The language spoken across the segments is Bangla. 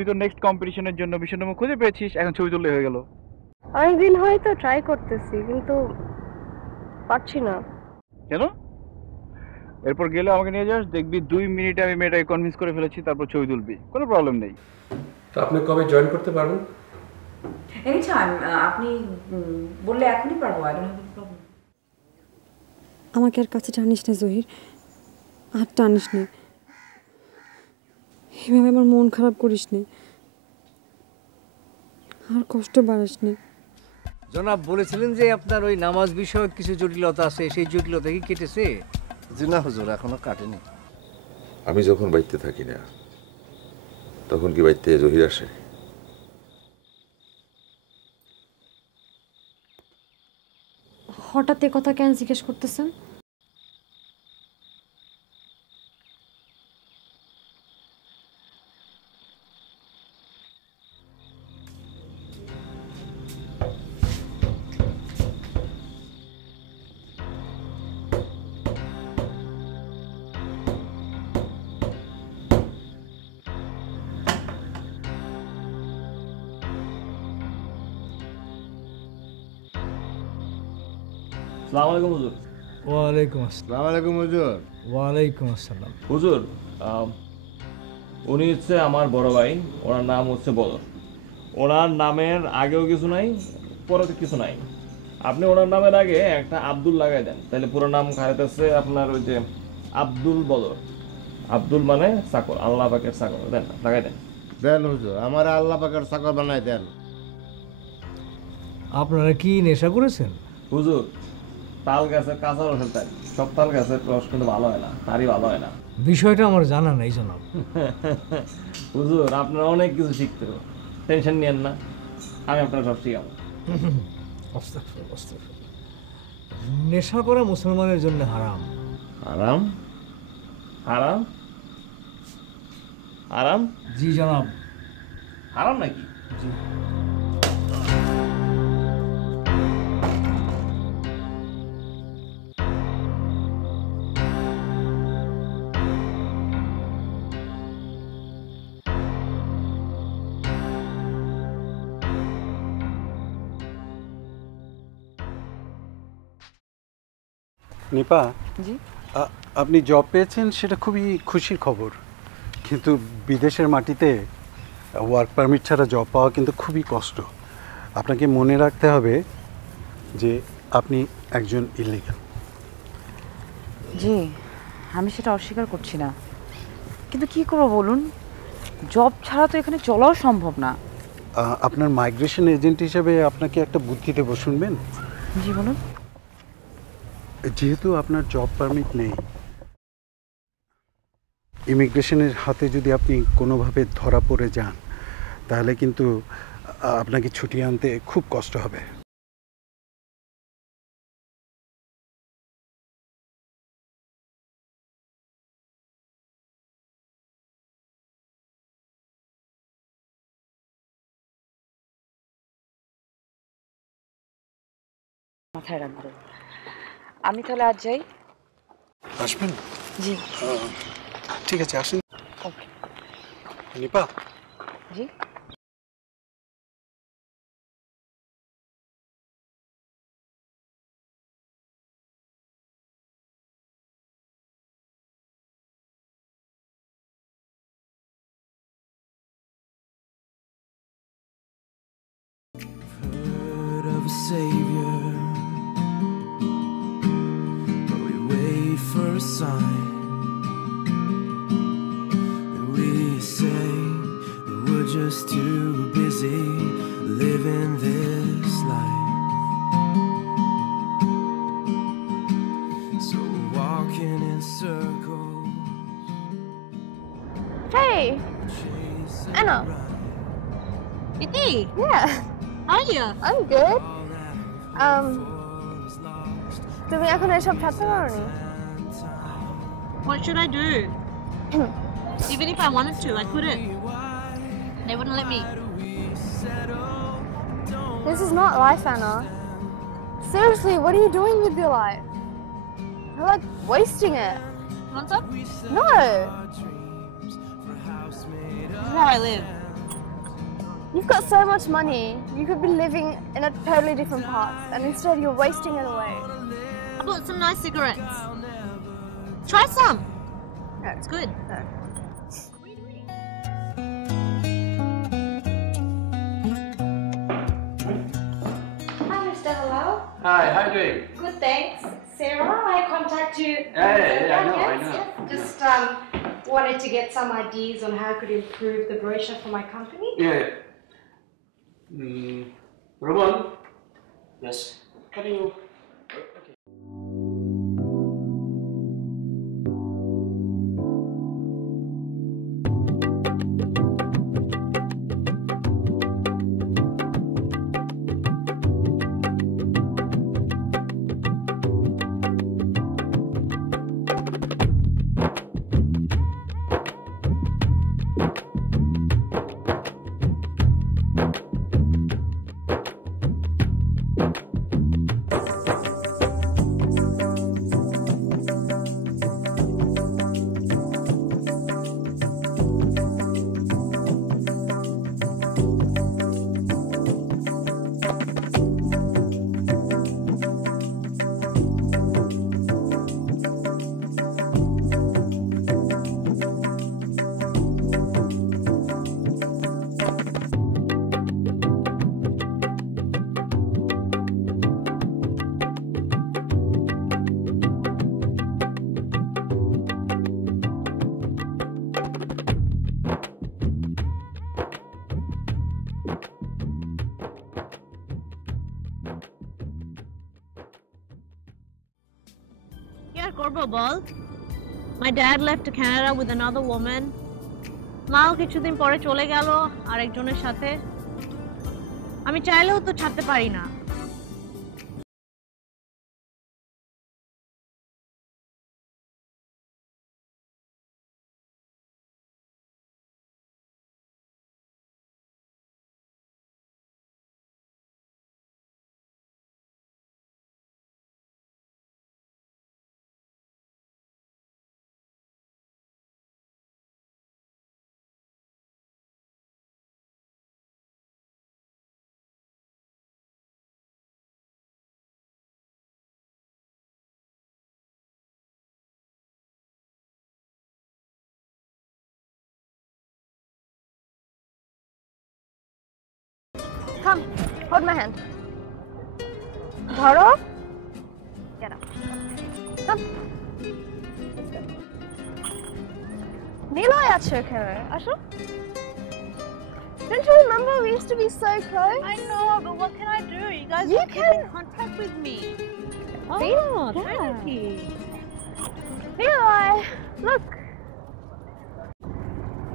তুই তো নেক্সট কম্পিটিশনের জন্য বিষয়টা খুঁজে পেয়েছিস, এখন ছবি তুললে হয়ে গেল। অনেকদিন হয়তো ট্রাই করতেছি কিন্তু পারছি না। কেন? এরপর গেলে আমাকে নিয়ে যাস, দেখবি 2 মিনিটে আমি মেয়েটাকে কনভিন্স করে ফেলেছি, তারপর ছবি তুলবি, কোনো প্রবলেম নেই। তো আপনি কবে জয়েন করতে পারবেন? এনি টাইম, আপনি বললে এখনই পারবো। I don't have any problem. আমাকে আর কাছে টানিস না জহির, আর টানিস না, এভাবে আমার মন খারাপ করিস না, আর কষ্ট বাড়াস না। জনাব বলেছিলেন যে আপনার ওই নামাজ বিষয়ক কিছু জটিলতা আছে, সেই জটিলতা কি কেটেছে? জি না হুজুর, এখনো কাটেনি। আমি যখন বাইতে থাকি না তখন কি বাইতে জহির আসে? হঠাৎ এ কথা কেন জিজ্ঞেস করতেছেন? আসসালামু আলাইকুম হুজুর। ওয়ালাইকুম আসসালাম। আসসালামু আলাইকুম হুজুর। ওয়ালাইকুম আসসালাম। হুজুর, উনি হচ্ছে আমার বড় ভাই, ওনার নাম হচ্ছে বদর। ওনার নামের আগেও কিছু নাই, পরে কিছু নাই। আপনি ওনার নামের আগে একটা আব্দুল লাগাই দেন, তাহলে পুরো নাম খারাইতেছে আপনার ওই যে আব্দুল বদর। আব্দুল মানে চাকর, আল্লাহ পাকের চাকর। দেন, লাগাই দেন। দেন হুজুর, আমার আল্লাহ পাকের চাকর বানাই দেন। আপনারা কি নেশা করেছেন? হুজুর, তাল গাছের কাঁচা রসের তারি, সব তাল গাছের রস কিন্তু ভালো হয় না, তারই ভালো হয় না। বিষয়টা আমার জানা নাই জনাব। হুজুর, আপনারা অনেক কিছু শিখতে হবে, টেনশন নিয়েন না, আমি আপনার সব শিখাবো। নেশা করা মুসলমানের জন্য হারাম। আরাম? হারাম? হারাম? জি জনাব। হারাম নাকি? জি। নিপা, জি, আপনি জব পেয়েছেন সেটা খুবই খুশির খবর, কিন্তু বিদেশের মাটিতে ওয়ার্ক পারমিট ছাড়া জব পাওয়া কিন্তু খুবই কষ্ট। আপনাকে মনে রাখতে হবে যে আপনি একজন ইলিগাল। জি, আমি সেটা অস্বীকার করছি না, কিন্তু কি করবো বলুন, জব ছাড়া তো এখানে চলাও সম্ভব না। আপনার মাইগ্রেশন এজেন্ট হিসেবে আপনাকে একটা বুদ্ধি দেবো, শুনবেন? জি বলুন। যেহেতু আপনার জব পারমিট নেই, ইমিগ্রেশনের হাতে যদি আপনি কোনোভাবে ধরা পড়ে যান তাহলে কিন্তু আপনাকে ছুটিয়ে আনতে খুব কষ্ট হবে। মাথায় রাখবো। আমি তাহলে আজ যাই। আসবেন? জি। ঠিক আছে, আসেন। ওকে। নিপা। জি। Savior, but we wait for a sign, and we say that we're just too busy living this life, so we're walking in circles. Hey, Anna. Iti? Yeah. How are you? I'm good. তুমি এখন এসব ছাড়তে পারোনি? What should I do? Even if I wanted to, I couldn't. They wouldn't let me. This is not life, Anna. Seriously, what are you doing with your life? You're like wasting it. Want some? No. This is how I live. You've got so much money. You could be living in a totally different path, and instead you're wasting it away. I bought some nice cigarettes. Try some. No. It's good. No. Hi, Mr. Hello. Hi, how you doing? Good, thanks. Sarah, I contact you. I know. Yes. Just wanted to get some ideas on how I could improve the brochure for my company. Yeah. Roman? Yes. Can you... Yeah, Corbo ball. My dad left to Canada with another woman. মাও কিছুদিন পরে চলে গেল আরেকজনের সাথে। আমি চাইলেও তো ছাড়তে পারি না। Come, hold my hand. ধরো। Get up. Come. Niloy আছে এখানে। আসো। Don't you remember we used to be so close? I know, but what can I do? You guys You keep in contact with me. See? Oh, Yeah. thank you. Niloy, look.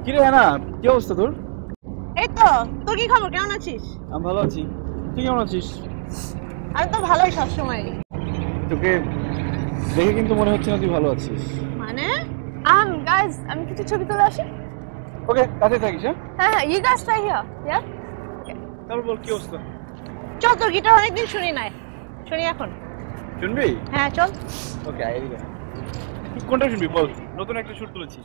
কি রে হানা, কি অবস্থা তোর? এই তো, তোর কি খবর? কেমন আছিস? আমি ভালো আছি। তুই কেমন আছিস? আমি তো ভালোই সবসময়। তোকে দেখে কিন্তু মনে হচ্ছে না তুই ভালো আছিস। মানে? Guys, আমি কিছু ছবি তুলে আসি। ওকে, কাছে থাকিস হ্যাঁ? হ্যাঁ, you guys stay here. Yeah? তারপর বল কি অবস্থা? চল তোর গিটার অনেকদিন শুনি নাই। শুনি এখন। শুনবি? হ্যাঁ, চল। ওকে, এদিকে। কোনটা শুনবি বল? নতুন একটা শুট তুলেছি।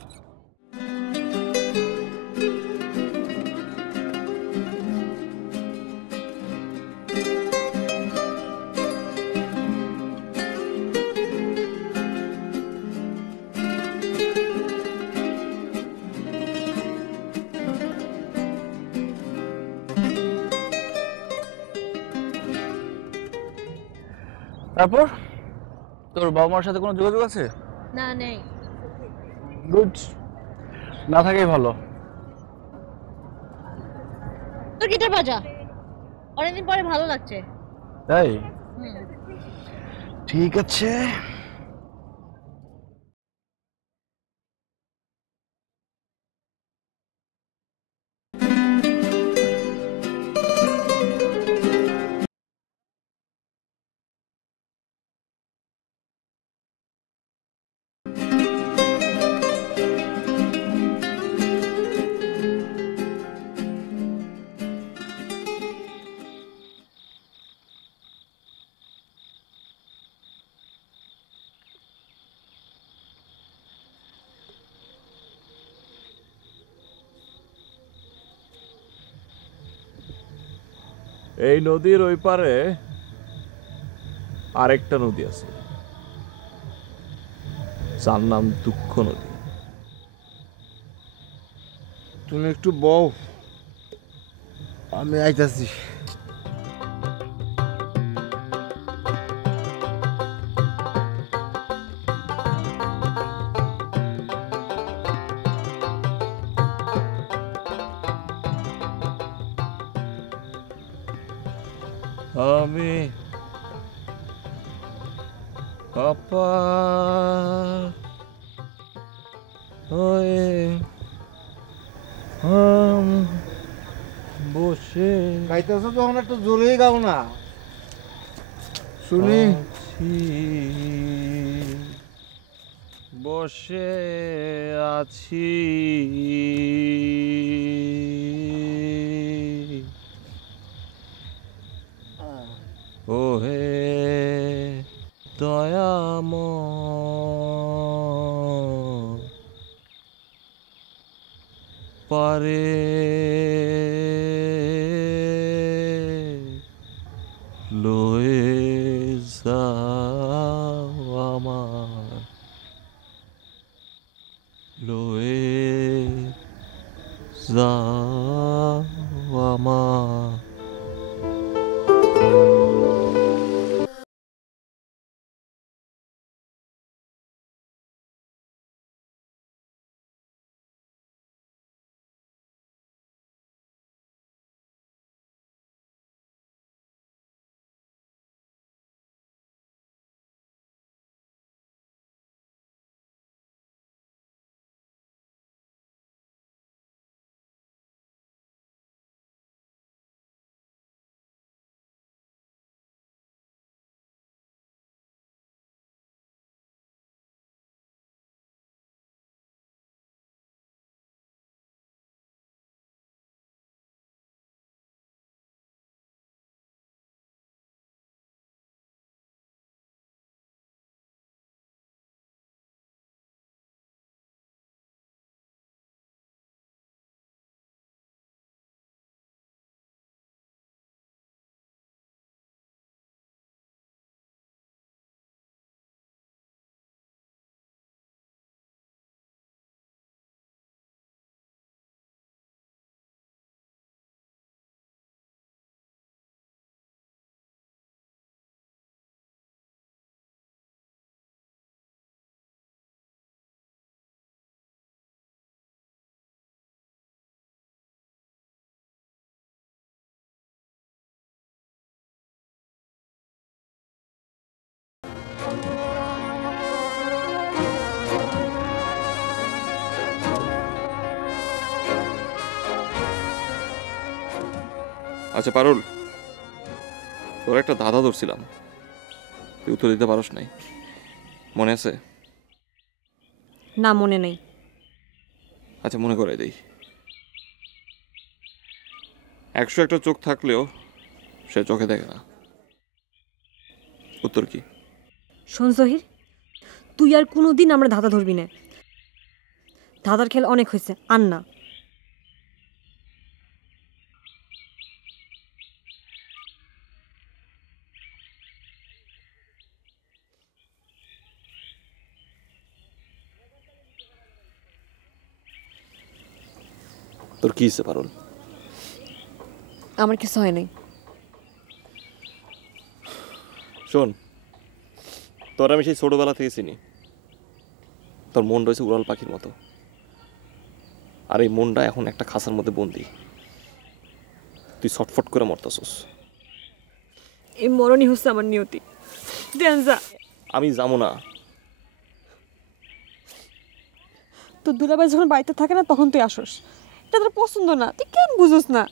তারপর তোর বাবা মার সাথে কোনো যোগাযোগ আছে? না, নেই। গুড, না থাকাই ভালো। তোর গিটার বাজা। অনেকদিন পরে ভালো লাগছে। তাই? ঠিক আছে। এই নদীর ওই পারে আরেকটা নদী আছে, যার নাম দুঃখ নদী। তুমি একটু বউ, আমি আইতাছি। আমি অপার হয়ে বসে গাইতেছো তখন একটু জোরেই গাও না, শুনি। বসে আছি ওহে দয়াময়, পারে লয়ে যাও আমার, লয়ে যাও আমার। আচ্ছা পারুল, তোর একটা ধাঁধা ধরছিলাম, তুই উত্তর দিতে পারস নাই, মনে আছে? না, মনে নেই। আচ্ছা মনে করে দেই। 101টা চোখ থাকলেও সে চোখে দেখে না, উত্তর কি? শোন জহির, তুই আর কোনোদিন আমরা ধাঁধা ধরবি না। ধাঁধার খেল অনেক হয়েছে, আর না। তোর কি হয়েছে পারুল? আমার কিছু হয় নাই। শোন, তোর আমি সেই ছোটবেলা থেকে চিনি। তোর মন রয়েছে উড়াল পাখির মতো, আর এই মনটা এখন একটা খাঁচার মধ্যে বন্দি। তুই ছটফট করে মরতাছস। এই মরণই হচ্ছে আমার নিয়তি। দেন যা। আমি যাবো না। তোর দুলাভাই যখন বাড়িতে থাকে না তখন তুই আসস, এটা তোর পছন্দ না, তুই কেন বুঝোস না?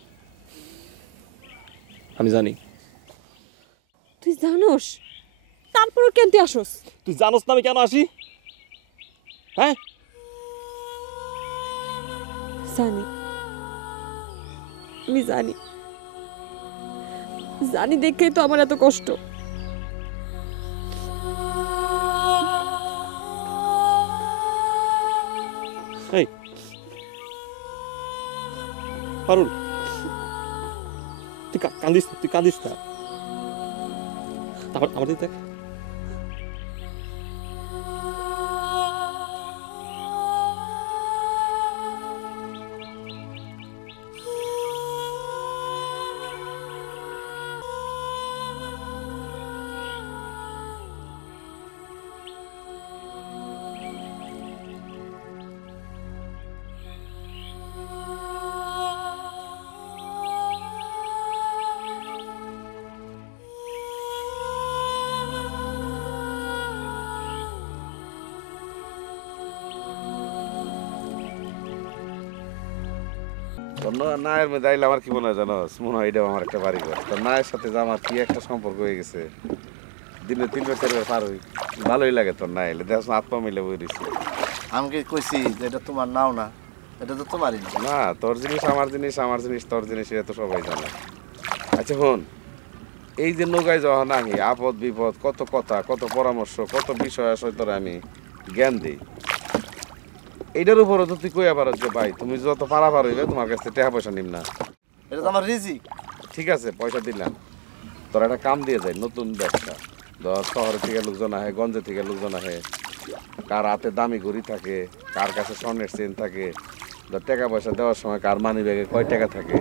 আমি জানি। তুই জানোস, তারপরও কেন তুই আসস? তুই জানোস না আমি কেন আসি? হ্যাঁ জানি, আমি জানি, জানি দেখেই তো আমার এত কষ্ট। এই পারুল, তুই কান্দিস না, তুই কান্দিস না। আমার দিকে দেখ। নায়ের মধ্যে আইলে আমার কি মনে হয় জানোস, মনে হয় এটা আমার একটা বাড়ি ঘর। তো নায়ের সাথে যে আমার কি একটা সম্পর্ক হয়ে গেছে, দিনে 3 বার 4 বার পার হই, ভালোই লাগে। তোর না এলে দেখো আত্মা মিলে বই দিছি। আমি কি কইছি যে এটা তোমার নাও না, এটা তো তোমারই না। না, তোর জিনিস আমার জিনিস, আমার জিনিস তোর জিনিস, এটা তো সবাই জানে। আচ্ছা হন, এই যে নৌকায় যাওয়া নাহি আপদ বিপদ, কত কথা, কত পরামর্শ, কত বিষয় আসলে তোর আমি জ্ঞান দিই, এইটার উপরও তো তুই কইয়া পারো যে ভাই তুমি যত পারা পারইবে তোমার কাছ থেকে টাকা পয়সা নিম না। এটা তো আমার রিজিক। ঠিক আছে, পয়সা দিলাম, তোর একটা কাম দিয়ে যায়, নতুন ব্যবসা। ধর শহরে থেকে লোকজন আহে, গঞ্জে থেকে লোকজন আহে, কার হাতে দামি ঘড়ি থাকে, কার কাছে স্বর্ণের চেন থাকে, ধর টাকা পয়সা দেওয়ার সময় কার মানি ব্যাগে কয় টাকা থাকে,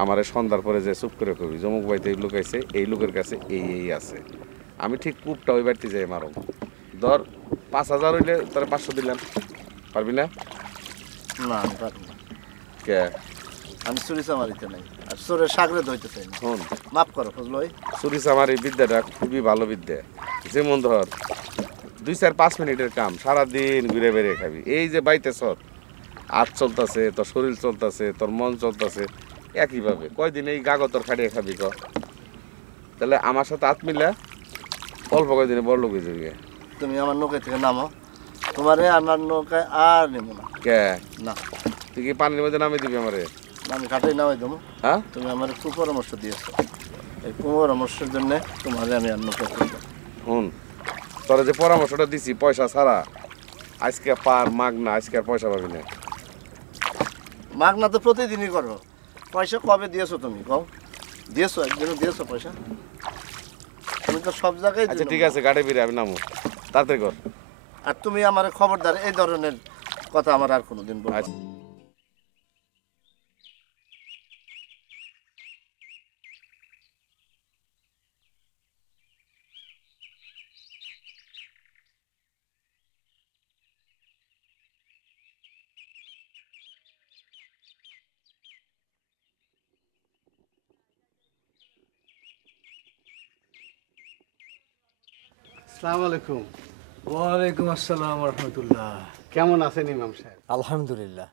আমারে সন্ধ্যার পরে যে চুপ করে কবি জমুক বাড়িতে এই লোক আইছে, এই লোকের কাছে এই আছে। আমি ঠিক কূপটা ওই বাড়িতে যাই মারো। ধর 5,000 হইলে তোর 500 দিলাম, পারবি না? না আমি পারবো না। কে? আমি চুরি চামারিতে নাই, আর চোরের সাগরে ধরতে চাই না। শোন, মাফ করো ফজল ভাই। চুরি চামারি বিদ্যাটা খুবই ভালো বিদ্যা। যেমন ধর 2-4-5 মিনিটের কাম, সারাদিন ঘুরে বেড়ে খাবি। এই যে বাইতে সর হাত চলতেছে, তোর শরীর চলতেছে, তোর মন চলতেছে একইভাবে, কয়দিন এই গাগতর খাটিয়ে খাবি ক? তাহলে আমার সাথে হাত মিলা অল্প কয়দিনে বড় লোক হয়ে যাবি। তুমি আমার নৌকা থেকে নামো, তোমারে আমার নৌকায় আর নেবো না। কে? না। তুই কি পানির মধ্যে নামিয়ে দিবি আমারে? আমি ঘাটেই নামাই দেবো। হ্যাঁ, তুমি আমার কুপরামর্শ দিয়েছো, এই কুপরামর্শের জন্য তোমারে আমি আর নৌকা করবো। হুন, তোরা যে পরামর্শটা দিছি পয়সা ছাড়া, আজকে পার মাগ না, আজকে আর পয়সা পাবি না। মাগ না তো প্রতিদিনই করো। পয়সা কবে দিয়েছো তুমি কও? দিয়েছো? একদিনও দিয়েছো পয়সা? তুমি তো সব জায়গায়। আচ্ছা ঠিক আছে, গাড়ি ফিরে আমি নামো, তাড়াতাড়ি কর। আর তুমি আমার খবরদার এই ধরনের কথা আমার আর কোনোদিন বলবো না। আসসালামু আলাইকুম। ওয়ালাইকুম আসসালাম রহমতুল্লাহ। কেমন আছেন ইমাম সাহেব? আলহামদুলিল্লাহ।